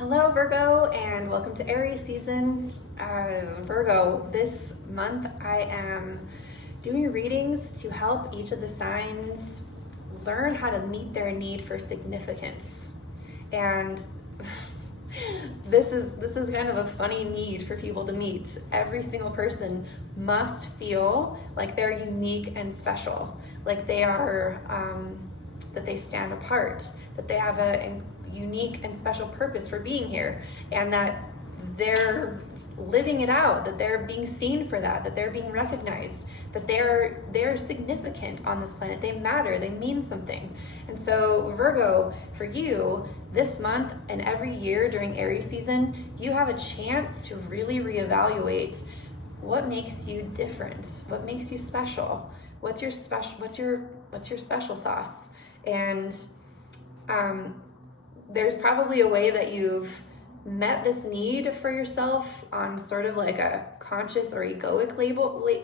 Hello Virgo, and welcome to Aries season. Virgo, this month I am doing readings to help each of the signs learn how to meet their need for significance. And this is kind of a funny need for people to meet. Every single person must feel like they're unique and special, like they are that they stand apart, that they have a unique and special purpose for being here, and that they're living it out, that they're being seen for that they're being recognized, that they're significant on this planet. They matter, they mean something. And so Virgo, for you this month and every year during Aries season, you have a chance to really reevaluate what makes you different, what makes you special, what's your special sauce. And there's probably a way that you've met this need for yourself on sort of like a conscious or egoic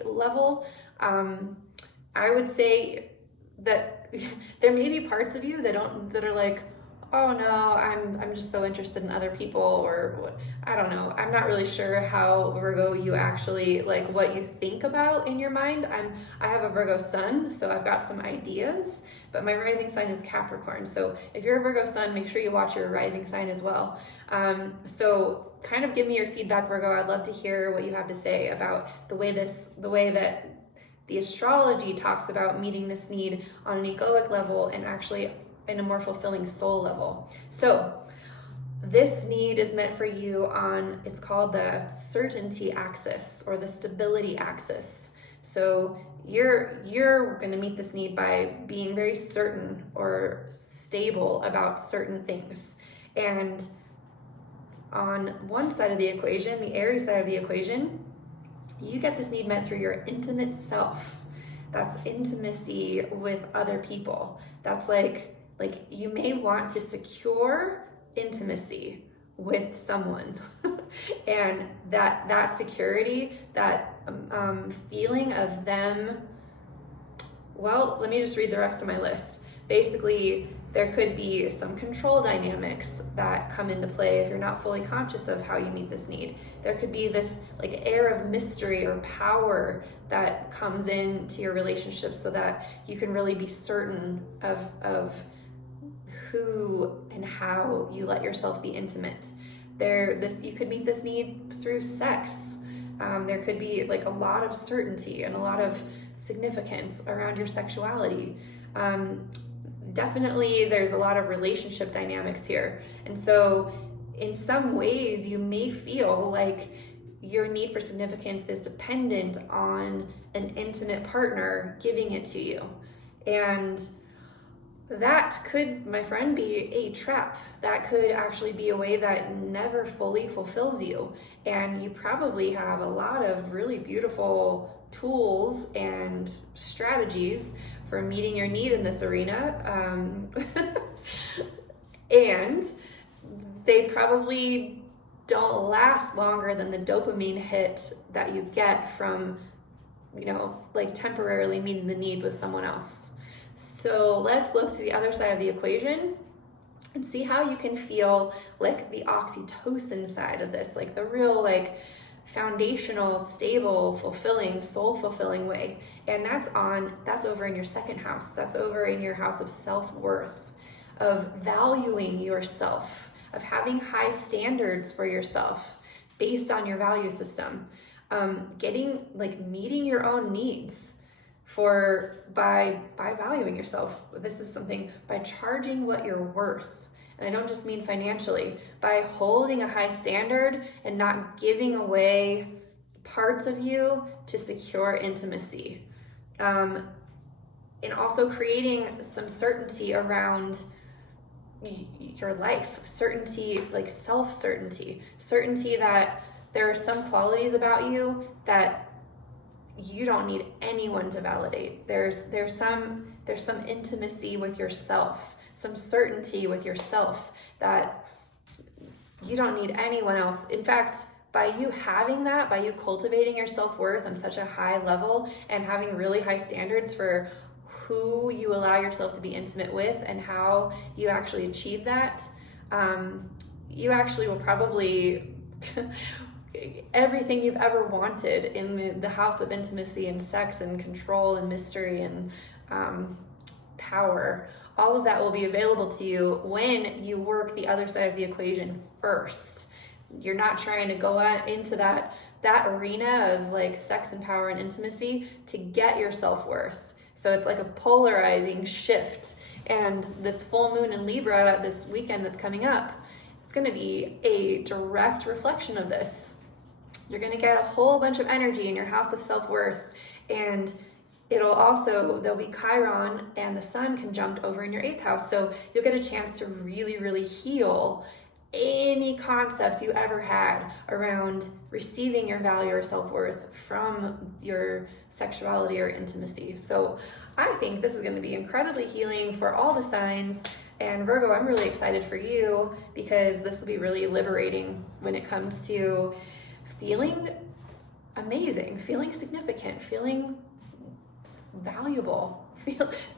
level. I would say that there may be parts of you that are like, oh no, I'm just so interested in other people, or what, I don't know. I'm not really sure how, Virgo, you actually, like, what you think about in your mind. I have a Virgo sun, so I've got some ideas, but my rising sign is Capricorn. So if you're a Virgo sun, make sure you watch your rising sign as well. So kind of give me your feedback, Virgo. I'd love to hear what you have to say about the way that the astrology talks about meeting this need on an egoic level and actually in a more fulfilling soul level. So this need is meant for you on, it's called the certainty axis or the stability axis. So you're going to meet this need by being very certain or stable about certain things. And on one side of the equation, the Aries side of the equation, you get this need met through your intimate self. That's intimacy with other people. That's like you may want to secure intimacy with someone. And that security, that feeling of them, well, let me just read the rest of my list. Basically, there could be some control dynamics that come into play if you're not fully conscious of how you meet this need. There could be this like air of mystery or power that comes into your relationship so that you can really be certain of who and how you let yourself be intimate. You could meet this need through sex. There could be like a lot of certainty and a lot of significance around your sexuality. Definitely there's a lot of relationship dynamics here. And so in some ways you may feel like your need for significance is dependent on an intimate partner giving it to you. And that could, my friend, be a trap. That could actually be a way that never fully fulfills you. And you probably have a lot of really beautiful tools and strategies for meeting your need in this arena. And they probably don't last longer than the dopamine hit that you get from, like temporarily meeting the need with someone else. So let's look to the other side of the equation and see how you can feel like the oxytocin side of this, like the real, like foundational, stable, fulfilling, soul fulfilling way. And that's over in your second house. That's over in your house of self-worth, of valuing yourself, of having high standards for yourself based on your value system, meeting your own needs by valuing yourself. This is something by charging what you're worth. And I don't just mean financially, by holding a high standard and not giving away parts of you to secure intimacy. And also creating some certainty around your life, certainty, like self-certainty, certainty that there are some qualities about you that you don't need anyone to validate. There's some intimacy with yourself, some certainty with yourself that you don't need anyone else. In fact, by you having that, by you cultivating your self-worth on such a high level and having really high standards for who you allow yourself to be intimate with and how you actually achieve that, you actually will probably everything you've ever wanted in the house of intimacy and sex and control and mystery and power, all of that will be available to you when you work the other side of the equation first. You're not trying to go out into that arena of like sex and power and intimacy to get your self-worth. So it's like a polarizing shift. And this full moon in Libra this weekend that's coming up, it's going to be a direct reflection of this. You're going to get a whole bunch of energy in your house of self-worth, and there'll be Chiron and the sun conjunct over in your 8th house. So you'll get a chance to really, really heal any concepts you ever had around receiving your value or self-worth from your sexuality or intimacy. So I think this is going to be incredibly healing for all the signs. And Virgo, I'm really excited for you because this will be really liberating when it comes to feeling amazing, feeling significant, feeling valuable,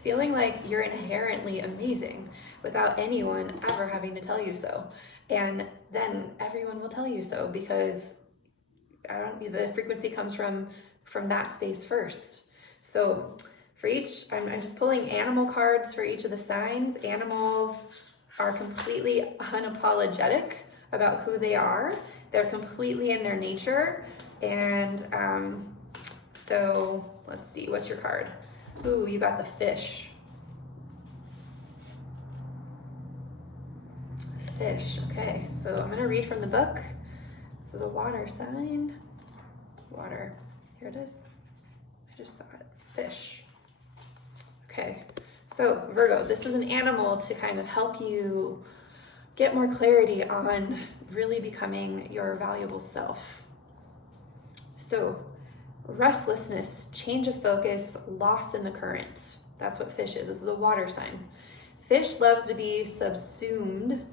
feeling like you're inherently amazing without anyone ever having to tell you so. And then everyone will tell you so because the frequency comes from that space first. So for each, I'm just pulling animal cards for each of the signs. Animals are completely unapologetic about who they are. They're completely in their nature. And so let's see, what's your card? Ooh, you got the fish. Fish, okay. So I'm gonna read from the book. This is a water sign. Water, here it is. I just saw it, fish. Okay, so Virgo, this is an animal to kind of help you get more clarity on really becoming your valuable self. So restlessness, change of focus, lost in the current. That's what fish is. This is a water sign. Fish loves to be subsumed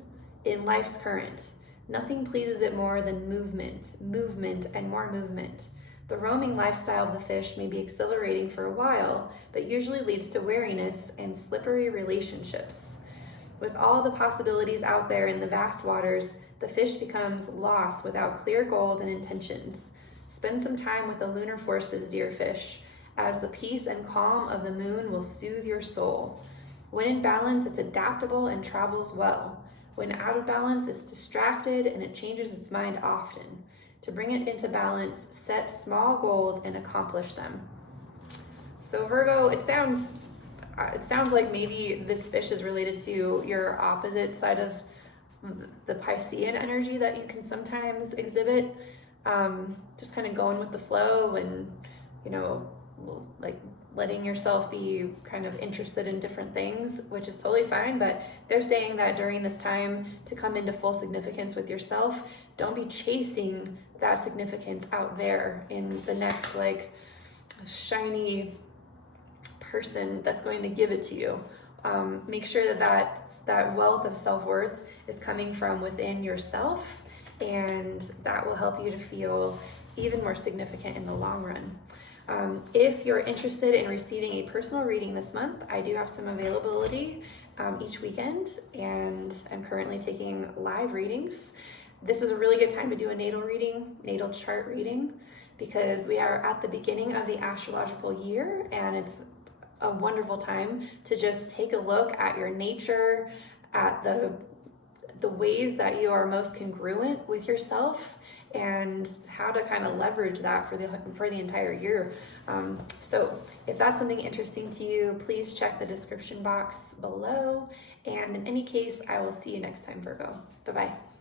in life's current. Nothing pleases it more than movement, and more movement. The roaming lifestyle of the fish may be exhilarating for a while, but usually leads to weariness and slippery relationships. With all the possibilities out there in the vast waters, the fish becomes lost without clear goals and intentions. Spend some time with the lunar forces, dear fish, as the peace and calm of the moon will soothe your soul. When in balance, it's adaptable and travels well. When out of balance, it's distracted and it changes its mind often. To bring it into balance, set small goals and accomplish them. So Virgo, it sounds like maybe this fish is related to your opposite side of the Piscean energy that you can sometimes exhibit. Just kind of going with the flow and, like letting yourself be kind of interested in different things, which is totally fine. But they're saying that during this time to come into full significance with yourself, don't be chasing that significance out there in the next like shiny person that's going to give it to you. Make sure that wealth of self-worth is coming from within yourself, and that will help you to feel even more significant in the long run. If you're interested in receiving a personal reading this month, I do have some availability each weekend, and I'm currently taking live readings. This is a really good time to do a natal chart reading, because we are at the beginning of the astrological year, and it's a wonderful time to just take a look at your nature, at the ways that you are most congruent with yourself, and how to kind of leverage that for the entire year. So if that's something interesting to you, please check the description box below. And in any case, I will see you next time, Virgo. Bye-bye.